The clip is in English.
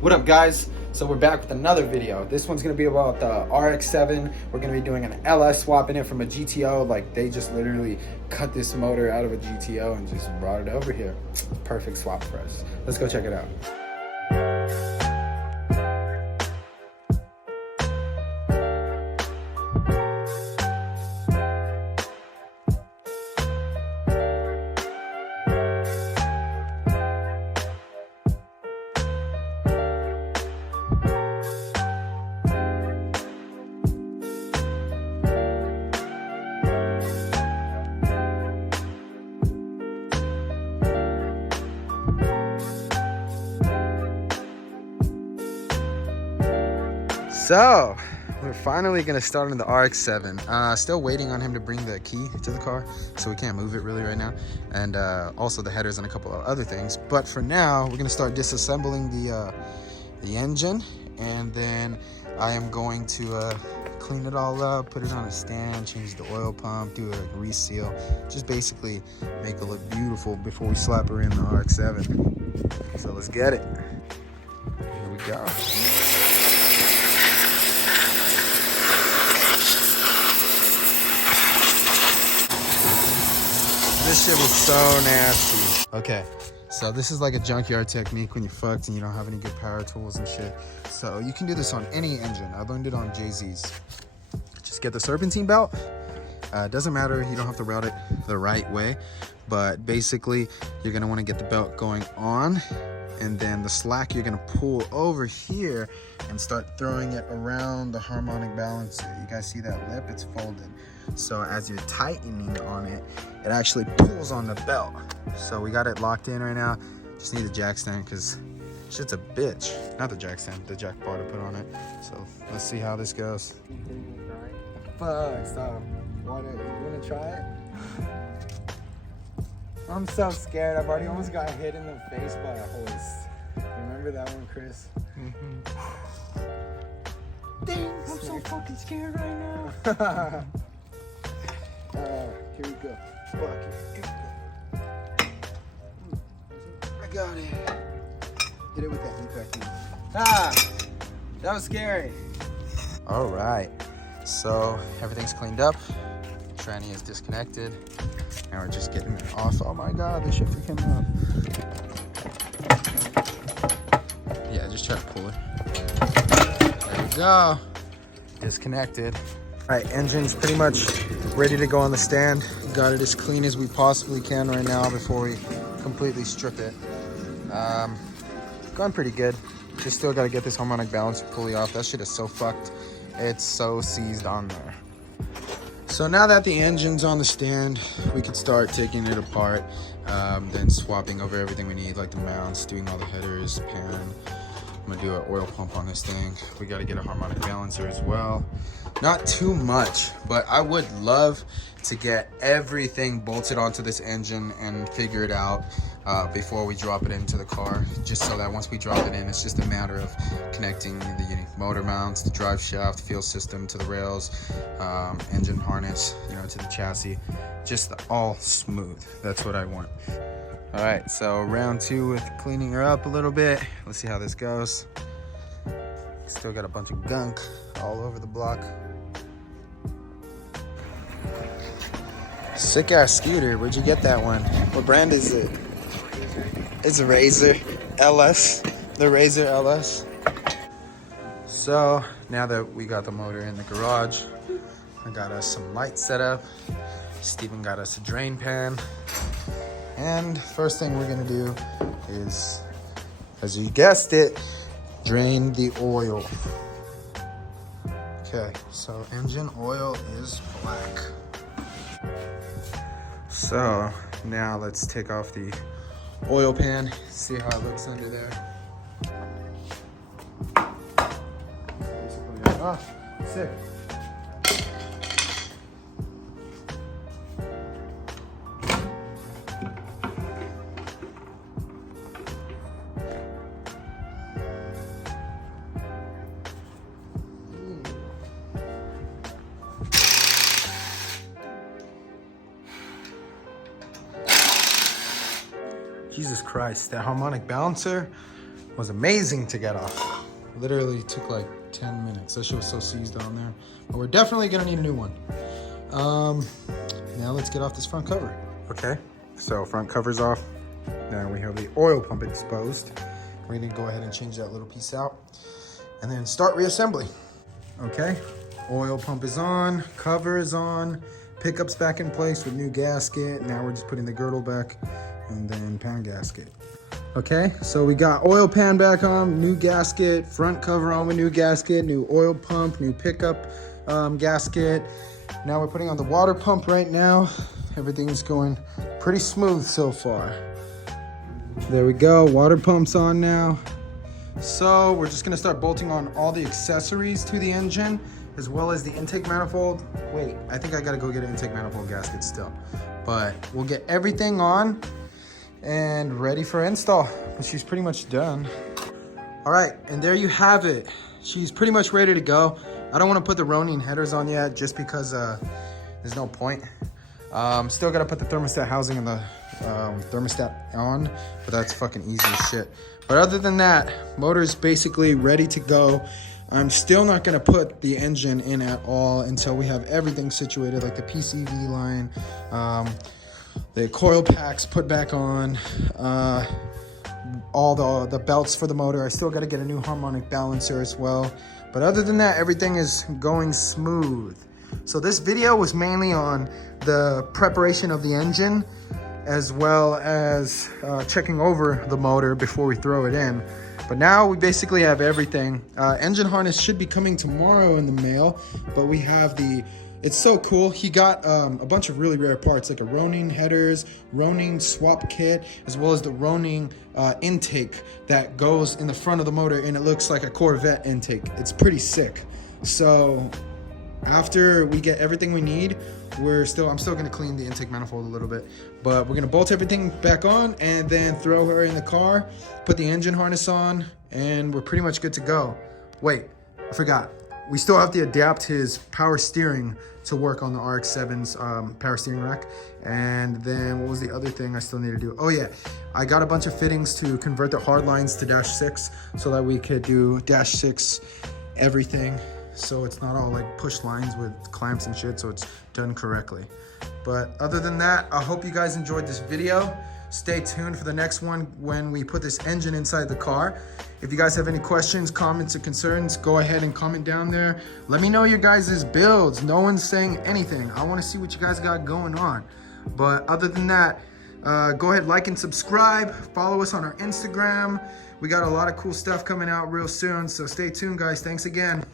What up, guys? So we're back with another video. This one's gonna be about the RX-7. We're gonna be doing an LS swapping it from a GTO. Like, they just literally cut this motor out of a GTO and just brought it over here. Perfect swap for us. Let's go check it out. So, we're finally gonna start on the RX-7. Still waiting on him to bring the key to the car, so we can't move it really right now. And also the headers and a couple of other things. But for now, we're gonna start disassembling the engine, and then I am going to clean it all up, put it on a stand, change the oil pump, do a grease seal, just basically make it look beautiful before we slap her in the RX-7. So let's get it. Here we go. This shit was so nasty. Okay, so this is like a junkyard technique when you're fucked and you don't have any good power tools and shit. So you can do this on any engine. I learned it on Jay-Z's. Just get the serpentine belt. Doesn't matter, you don't have to route it the right way, but basically you're gonna wanna get the belt going on, and then the slack you're gonna pull over here and start throwing it around the harmonic balancer. You guys see that lip? It's folded. So as you're tightening on it, it actually pulls on the belt. So we got it locked in right now. Just need the jack stand because shit's a bitch. Not the jack stand, the jack bar to put on it. So let's see how this goes. Fuck, stop. You wanna try it? I'm so scared. I've already almost got hit in the face by a horse. Remember that one, Chris? Dang, I'm so fucking scared right now. Here we go. Fuck it. I got it. Hit it with that impact. That was scary. All right. So everything's cleaned up. Tranny is disconnected. And we're just getting it off. Oh my God, this shit freaking up. Yeah, just try to pull it. There we go. Disconnected. All right, engine's pretty much ready to go on the stand. Got it as clean as we possibly can right now before we completely strip it. Going pretty good. Just still gotta get this harmonic balancer pulley off. That shit is so fucked. It's so seized on there. So now that the engine's on the stand, we could start taking it apart, then swapping over everything we need, like the mounts, doing all the headers, pan. I'm gonna do an oil pump on this thing. We gotta get a harmonic balancer as well. Not too much, but I would love to get everything bolted onto this engine and figure it out before we drop it into the car, just so that once we drop it in, it's just a matter of connecting the motor mounts, the drive shaft, the fuel system to the rails, engine harness, to the chassis, just all smooth. That's what I want. All right, so round two with cleaning her up a little bit. Let's see how this goes. Still got a bunch of gunk all over the block. Sick ass scooter. Where'd you get that one? What brand is it? It's a Razor LS. The Razor LS. So now that we got the motor in the garage, I got us some lights set up. Steven got us a drain pan. And first thing we're gonna do is, as you guessed it, drain the oil. Okay, so engine oil is black. So now let's take off the oil pan, see how it looks under there. Ah, sick. Jesus Christ, that harmonic balancer was amazing to get off. Literally took like 10 minutes. That shit was so seized on there. But we're definitely gonna need a new one. Now let's get off this front cover. Okay, so front cover's off. Now we have the oil pump exposed. We're gonna go ahead and change that little piece out and then start reassembly. Okay, oil pump is on, cover is on, pickup's back in place with new gasket. Now we're just putting the girdle back and then pan gasket. Okay, so we got oil pan back on, new gasket, front cover on with new gasket, new oil pump, new pickup gasket. Now we're putting on the water pump right now. Everything's going pretty smooth so far. There we go, water pump's on now. So we're just gonna start bolting on all the accessories to the engine, as well as the intake manifold. Wait, I think I gotta go get an intake manifold gasket still. But we'll get everything on and ready for install. But she's pretty much done. All right, and there you have it. She's pretty much ready to go. I don't wanna put the Ronin headers on yet just because there's no point. Still gotta put the thermostat housing and the thermostat on, but that's fucking easy as shit. But other than that, motor is basically ready to go. I'm still not gonna put the engine in at all until we have everything situated, like the PCV line, the coil packs put back on, all the belts for the motor. I still gotta get a new harmonic balancer as well. But other than that, everything is going smooth. So this video was mainly on the preparation of the engine, as well as checking over the motor before we throw it in. But now we basically have everything. Engine harness should be coming tomorrow in the mail, but we have it's so cool. He got a bunch of really rare parts, like a Ronin headers, Ronin swap kit, as well as the Ronin intake that goes in the front of the motor, and it looks like a Corvette intake. It's pretty sick. So after we get everything we need, I'm still gonna clean the intake manifold a little bit, but we're gonna bolt everything back on and then throw her in the car, put the engine harness on, and we're pretty much good to go. Wait, I forgot. We still have to adapt his power steering to work on the RX-7's power steering rack. And then what was the other thing I still need to do? Oh yeah, I got a bunch of fittings to convert the hard lines to -6 so that we could do -6 everything. So it's not all like push lines with clamps and shit, so it's done correctly. But other than that, I hope you guys enjoyed this video. Stay tuned for the next one when we put this engine inside the car. If you guys have any questions, comments, or concerns, go ahead and comment down there. Let me know your guys' builds. No one's saying anything. I want to see what you guys got going on. But other than that, go ahead, like and subscribe. Follow us on our Instagram. We got a lot of cool stuff coming out real soon, so stay tuned, guys. Thanks again.